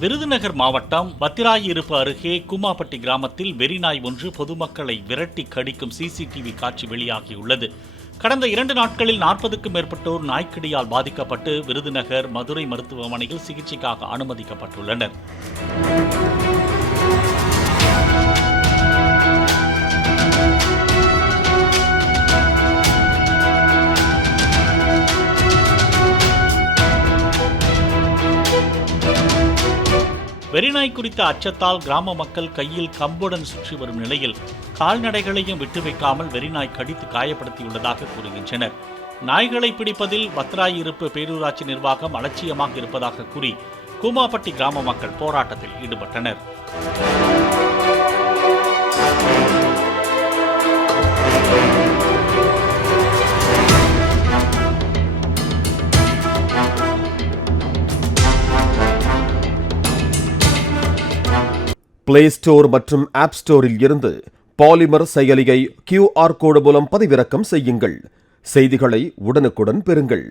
விருதுநகர் மாவட்டம் வத்திராயிருப்பு அருகே கூமாப்பட்டி கிராமத்தில் வெறிநாய் ஒன்று பொதுமக்களை விரட்டி கடிக்கும் சிசிடிவி காட்சி வெளியாகியுள்ளது. கடந்த 2 நாட்களில் 40க்கும் மேற்பட்டோர் நாய்க்கடியால் பாதிக்கப்பட்டு விருதுநகர், மதுரை மருத்துவமனையில் சிகிச்சைக்காக அனுமதிக்கப்பட்டுள்ளனர். வெறிநாய் குறித்த அச்சத்தால் கிராம மக்கள் கையில் கம்புடன் சுற்றி வரும் நிலையில் கால்நடைகளையும் விட்டு வைக்காமல் வெறிநாய் கடித்து காயப்படுத்தியுள்ளதாக கூறுகின்றனர். நாய்களை பிடிப்பதில் வத்திராயிருப்பு பேரூராட்சி நிர்வாகம் அலட்சியமாக இருப்பதாக கூறி கூமாப்பட்டி கிராம மக்கள் போராட்டத்தில் ஈடுபட்டனர். பிளே ஸ்டோர் மற்றும் ஆப் ஸ்டோரில் இருந்து பாலிமர் செயலியை QR கோடு மூலம் பதிவிறக்கம் செய்யுங்கள். செய்திகளை உடனுக்குடன் பெறுங்கள்.